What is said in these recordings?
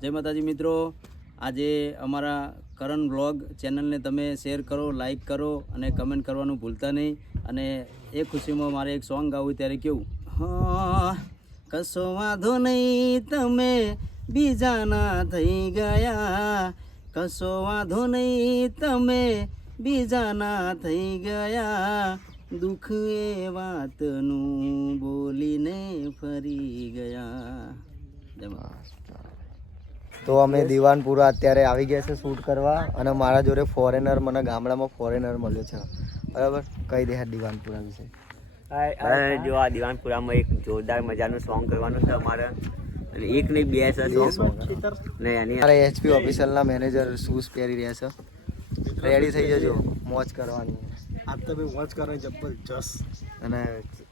જય માતાજી મિત્રો, આજે અમારા કરણ વ્લોગ ચેનલને તમે શેર કરો, લાઈક કરો અને કમેન્ટ કરવાનું ભૂલતા નહીં. અને એ ખુશીમાં મારે એક સોંગ ગાવું ત્યારે કેવું, હા કશો વાંધો નહીં તમે બીજાના થઈ ગયા, કશો વાંધો નહીં તમે બીજાના થઈ ગયા, દુઃખ એ વાતનું બોલીને ફરી ગયા. તો અમે દિવાનપુરા અત્યારે આવી ગયા છે શૂટ કરવા અને મારા જોડે ફોરેનર, મને ગામડામાં ફોરેનર મળ્યો છે. બરાબર, કહી દે દિવાનપુરા વિશે. જો આ દિવાનપુરામાં એક જોરદાર મજાનું સોંગ કરવાનું છે અમારે, અને એક નહીં બે છે સોંગ ને એની મારા એચપી ઓફિશિયલના મેનેજર શૂઝ પહેરી રહ્યા છે. રેડી થઈ જજો, મોજ કરવાની. આજ તો ભાઈ વોચ કરવાની જબરજસ્ત. અને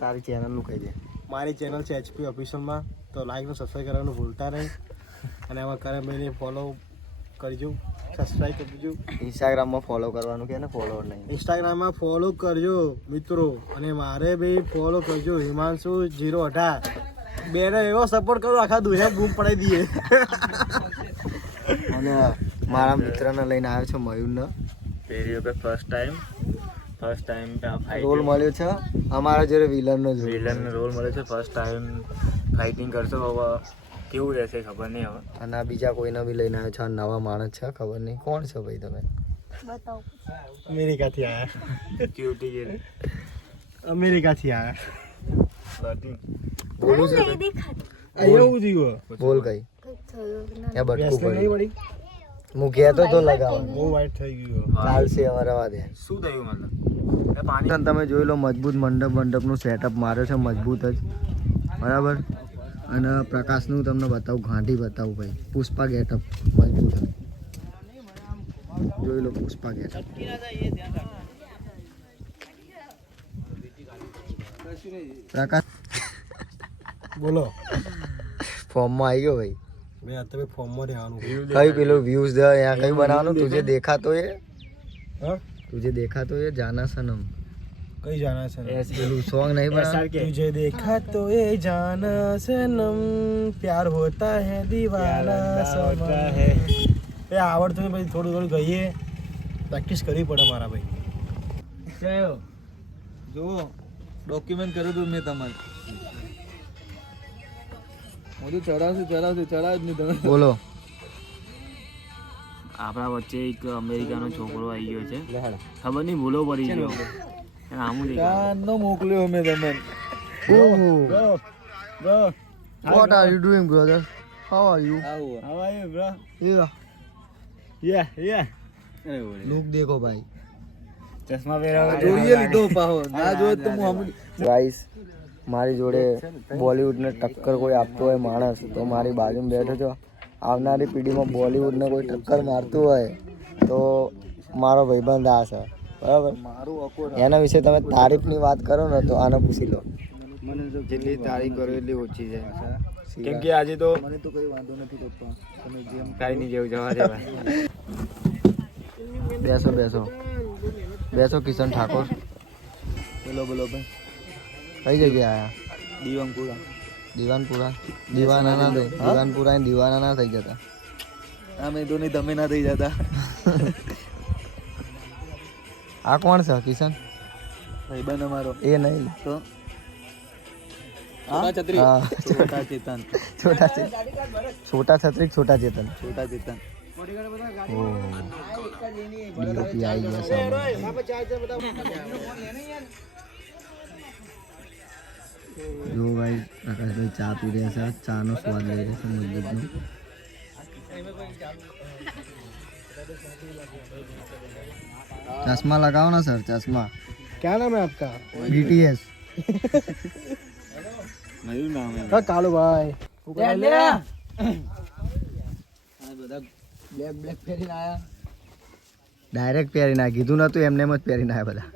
તારી ચેનલનું કહી દે. મારી ચેનલ છે એચપી ઓફિશિયલમાં, તો લાઈક અને સબસ્ક્રાઈબ કરવાનું ભૂલતા નહીં. અને એમાં કરણભાઈને ફોલો કરજો, સબસ્ક્રાઈબ કરજો. ઇન્સ્ટાગ્રામમાં ફોલો કરવાનું કે ને ફોલોવર નહીં. ઇન્સ્ટાગ્રામમાં ફોલો કરજો મિત્રો, અને મારે બી ફોલો કરજો હિમાંશુ 018. બેને એવો સપોર્ટ કરો આખા દુનિયા બૂમ પડાવી દઈએ. અને મારા મિત્રને લઈને આવ્યો છે મયુરને. પેરીઓ પે ફર્સ્ટ ટાઈમ રોલ મળ્યો છે અમારા જોડે વિલનનો રોલ મળે છે. ફર્સ્ટ ટાઈમ ફાઇટિંગ કરશો, હવે કેવું રહેશે ખબર નહીં હવે. અને આ બીજા કોઈને બી લઈને આવ્યો છે. આ નવા માણસ છે, ખબર નહીં કોણ છે ભાઈ તમે. અમેરિકાથી આવ્યા. ક્યુટી છે. અમેરિકાથી આવ્યા. બોલું છે એવું થયું. બોલ કઈ એ બટકું નહીં પડી. પડી. હું કહેતો તો લગાવવાનું. બહુ વાઈટ થઈ ગયું. કાલ છે હવે રવા દે. શું થયું મતલબ એ પાણી તમે જોઈ લો, મજબૂત મંડપનું સેટઅપ માર્યો છે, મજબૂત જ. બરાબર. અને પ્રકાશનું તમને બતાવું, ઘાંટી બતાવું ભાઈ. પુષ્પા ગેટઅપ મજબૂત. જોઈ લો પુષ્પા ગેટઅપ. પ્રકાશ બોલો. ફોર્મમાં આવી ગયો ભાઈ. મેં અત્યારે ફોર્મમાં રહેવાનું. કઈ પેલું વ્યૂઝ દે અહીંયા કઈ બનાવવાનું. તુજે દેખા તો એ હા, તુજે દેખા તો એ જાના સનમ. કઈ જાના છે? પેલું સોંગ નહીં બનાવ. तुझे देखा तो ये जाना सनम, प्यार होता है दीवाना होता है. એ આવડતું ને પછી થોડું થોડું ગઈએ, પ્રેક્ટિસ કરવી પડે મારા ભાઈ. જો ડોક્યુમેન્ટ કર્યું હતું મેં તમારે. હું તો ચડાવશું જ નહીં તમે. બોલો. આપણા વચ્ચે એક અમેરિકાનો છોકરો આવી ગયો છે, ખબર નહીં ભૂલો પડી ગયો. કાનનો મોકલ્યો મેં તમને. What are you doing, brother? How are you? આવું How are you, bro? Yeah. Yeah. Look देखो भाई. ચશ્મા પહેરાવો. જોઈએ લીધો પાહો, ના જોઈએ તો હું હમણાં ગાઈસ, મારી જોડે બોલિવૂડને ટક્કર કોઈ આપતો હોય માણસ, તો મારી બાજુમાં બેઠો છો. આવનારી પેઢીમાં બોલિવૂડને કોઈ ટક્કર મારતું હોય તો મારો ભાઈબંધ આ છે. બરાબર. એના વિશે તમે તારીફની વાત કરો ને તો આને પૂછી લો. મને તો જેટલી તારીફ કરો એટલી ઓછી છે. કેમ કે આજે તો મને તો કઈ વાંધો નથી પપ્પા. તમે જેમ કાંઈ નહીં જેવું જવા દેવા. બેસો કિશન ઠાકોર. બોલો ભાઈ. કઈ જગ્યાએ આયા? દીવાનપુરા. દીવાના ના થઈ જતા. અમે તો નહીં, તમે ના થઈ જતા. આ કોણ છે કિશન? ભાઈબંધ અમારો. એ નહીં તો હા, છોટા ચેતન. છોટા છત્રી, છોટા ચેતન. છોટા ચેતન. ડીઓપી આવી ગયા સામે. જો ભાઈ પ્રકાશભાઈ ચા પી રહ્યા છે, ચાનો સ્વાદ લઈ રહ્યા છે મજબૂતનો. चश्मा लगाओ ना सर, चश्मा. क्या नाम है आपका? BTS. મયું નામ હે. હા, કાલુ ભાઈ. ડાયરેક્ટ પહેરી ના કીધું નતું, એમને એમ જ પહેરીને આવ્યા બધા.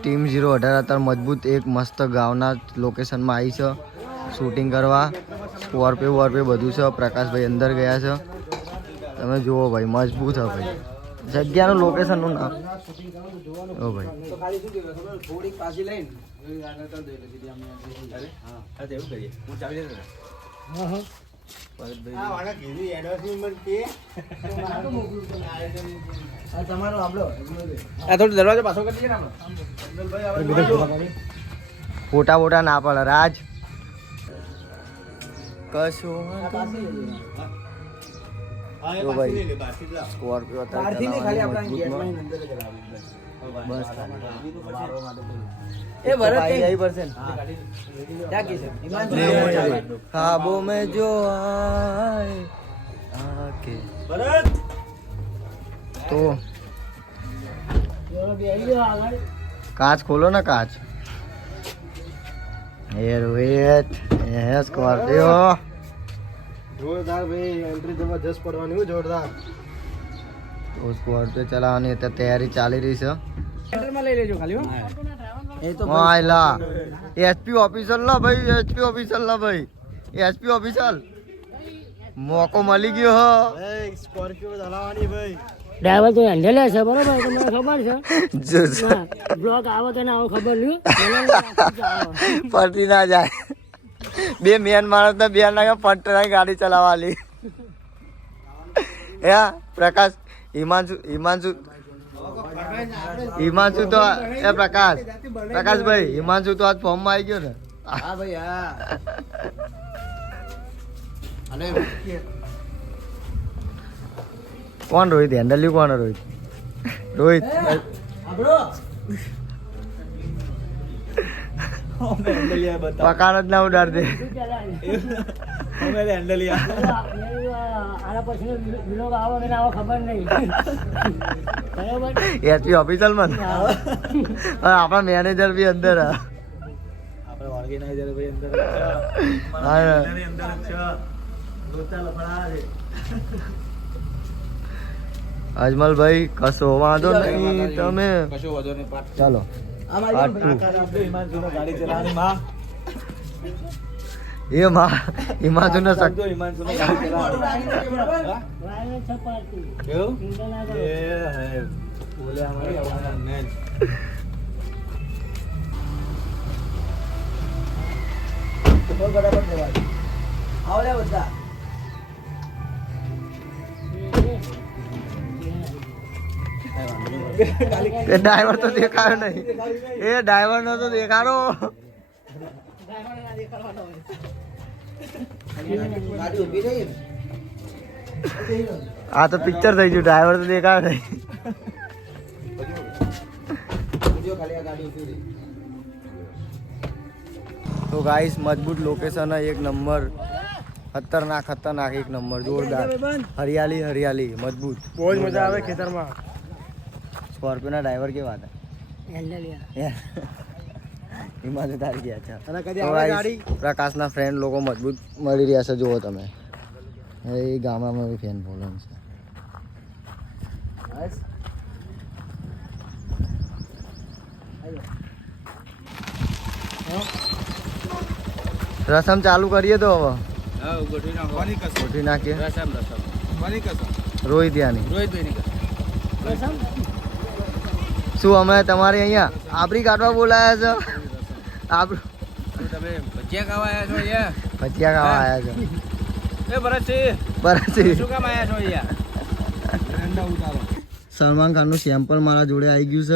ટીમ 018 અત્યારે મજબૂત એક મસ્ત ગામના લોકેશનમાં આવી છે શૂટિંગ કરવા. સ્કોર્પિયો બધું છે. પ્રકાશભાઈ અંદર ગયા છે. તમે જુઓ ભાઈ, મજબૂત છે ભાઈ. જગ્યાનું લોકેશનનું નામ ઓ ભાઈ. હા તો એવું કરીએ હું ચાવી લેતો થોડો દરવાજો પાછો કરી દઈએ ને ફોટા બોટા ના પડે રાજ કશું જો ભાઈ સ્કોર્પિયો બસ એ ભરત ખાબો મેં જો આए आके तो कांच खोलो ना कांच ये रोहित ये है स्कॉर्पियो જોરદાર ભાઈ એન્ટ્રી જબરજસ્ત પડવાની હોય જોરદાર तो स्कॉर्पियो चलावવાની તો તૈયારી ચાલી રહી છે એન્ટ્રીમાં લઈ લેજો ખાલી હો એ તો માયલા એસપી ઓફિસર ના ભાઈ એસપી ઓફિસર ના ભાઈ એસપી ઓફિસર મોકો મળી ગયો હો સ્કોર્પિયો ચલાવવાની ભાઈ ડ્રાઈવર તો હેન્ડલ છે બરોબર તમને ખબર છે જુસ બ્લોક આવે કે ના આવે ખબર નહીં પડતી ના જાય બે મેન માણસ ને બે ના પટ્ટા ગાડી ચલાવવાની પ્રકાશ હિમાંશુ તો પ્રકાશભાઈ હિમાંશુ તો આજ ફોર્મ માં આવી ગયો ને હા ભાઈ હા અને કોણ રોહિત હેન્ડલ્યું કોણ રોહિત રોહિત પકાડ જ ના ઉડાડ દે આના પછી બ્લોક આવે કે ના આવે ખબર નહીં બરોબર એસપી ઓફિસર માં આપણા મેનેજર બી અંદર આપણે ઓર્ગેનાઇઝર ભાઈ અંદર અજમલભાઈ કશો વાંધો નહીં તમે કશો વાંધો નહીં પાટ ચાલો આમાં ગાડી ચલાવવાની માં એ માં હિમાંશુ ને હિમાંશુને ગાડી ચલાવવાની વાયર છપાતી કેવું ઇન્ટરનેટ બોલે અમારે ને તો બરાબર જવાય આવલે બધા એ ડ્રાઈવર તો દેખાયો નહીં એ ડ્રાઈવર નો તો દેખાડો ગાડી ઊભી રહી આ તો પિક્ચર થઈ ગયું ડ્રાઈવર તો દેખાયો નહીં ખાલી આ ગાડી ઊભી રહી તો ગાઈસ મજબૂત લોકેશન એક નંબર ખતરનાક ખતરનાક એક નંબર જોરદાર હરિયાલી હરિયાલી મજબૂત બહુ જ મજા આવે ખેતરમાં સ્કોર્પિયો ના ડ્રાઈવર કેવા હતા હેન્ડલ ઈમાનદાર ગયા છે અને કદી આવે ગાડી પ્રકાશના ફ્રેન્ડ લોકો મજબૂત મળી રહ્યા છે જુઓ તમે એ ગામડામાં બી ફેન ફોલોઈંગ છે રસમ ચાલુ કરીએ તો હવે ગોઠવી નાખીએ રોહિત ત્યાંની શું અમે તમારે અહીંયા આપડી કાઢવા બોલાયા છે આપણું ભજીયા ખાવા આવ્યા છો અહીંયા ભજીયા ખાવા આવ્યા છે એ ભરતજી બરાબર શું કામ આવ્યા છો અહીંયા સલમાન ખાનનું સેમ્પલ મારા જોડે આવી ગયું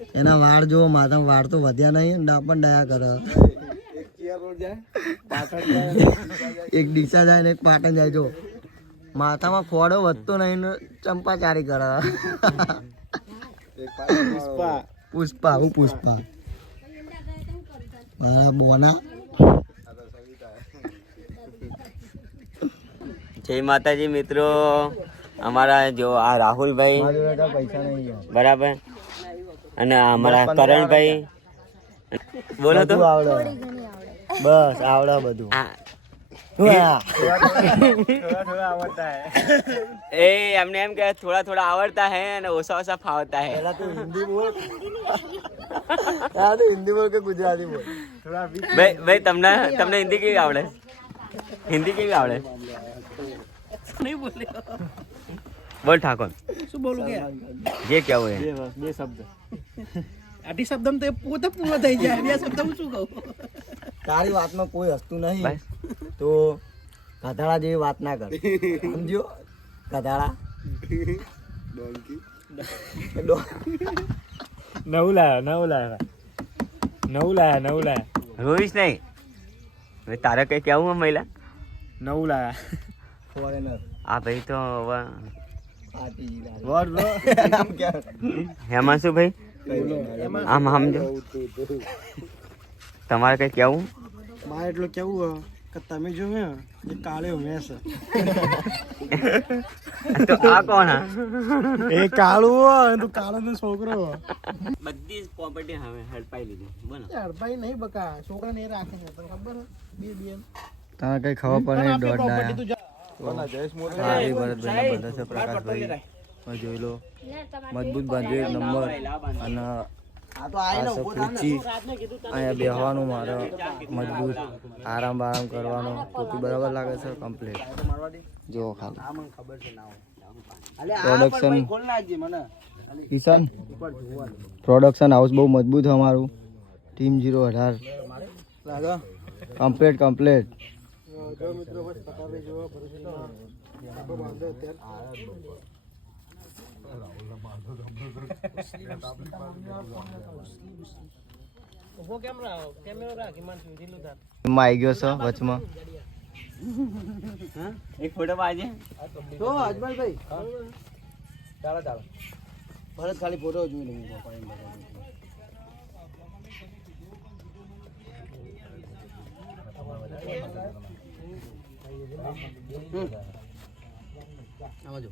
છે એના વાળ જો માથા વાળ તો વધ્યા નહીં ડાપણ ડાયા કરે એક ડીસા જાય ને એક પાટણ જાય જો માથામાં ફોડો વધતો નહીં ને ચંપાચારી કરે પુષ્પા હું પુષ્પા મારા બોના જય માતાજી મિત્રો અમારા જો આ રાહુલભાઈ પૈસા નહીં બરાબર અને અમારા કરણભાઈ બોલો તો આવડે બસ આવડે બધું આ એ એમને એમ કે થોડા થોડા આવડતા હે અને ઓછા ઓછા ફાવતા હે પહેલા તું હિન્દી બોલ તું હિન્દી બોલ કે ગુજરાતી બોલ ભાઈ તમને હિન્દી કેવી આવડે હિન્દી કેવી આવડે બોલ ઠાકોર શું બોલું કે જે કહેવું એ બે શબ્દ અઢી શબ્દ તો એ પોતે પૂરો થઈ જાય બે શબ્દ હું શું કહું તારી વાતમાં કોઈ હસતું નહીં તો ગધાડા જેવી વાત ના કર સમજ્યો ગધાડા નવું લાયા રોઈશ નહીં હવે તારે કઈ કેવું મહિલા નવું લાયા ફોરેનર આ ભાઈ તો હવે પાર્ટી હેમાંશુ ભાઈ આમ સમજો તમારે કઈ કેવું મારે એટલું કેવું કે તમે જો એ કાળે ઉમેશ તો આ કોણ એ કાળું તું કાળો નો છોકરો બધી જ પ્રોપર્ટી હવે હડપાઈ લીધી બોલો યાર ભાઈ નહીં બકા છોકરા ને રાખે છે તને ખબર બે તને કઈ ખબર પડે નહીં દોઢ પ્રોપર્ટી તું હારી ભરતભાઈ બધા છે પ્રકાશભાઈ જોઈ લો મજબૂત બાંધ્યું એક નંબર અને આ છે ખુરચી અહીંયા બેસવાનું મારે મજબૂત આરામ બારામ કરવાનો ટોપી બરાબર લાગે છે કમ્પ્લીટ જો ખાલી પ્રોડક્શન કિશન પ્રોડક્શન હાઉસ બહુ મજબૂત છે અમારું ટીમ 018 કમ્પ્લીટ એમાં આવી ગયો છે વચમાં એક ફોટો પાડજે તો અજમલભાઈ ચાલો ભરત ખાલી ફોટો જોઈ લઉં આમાં જો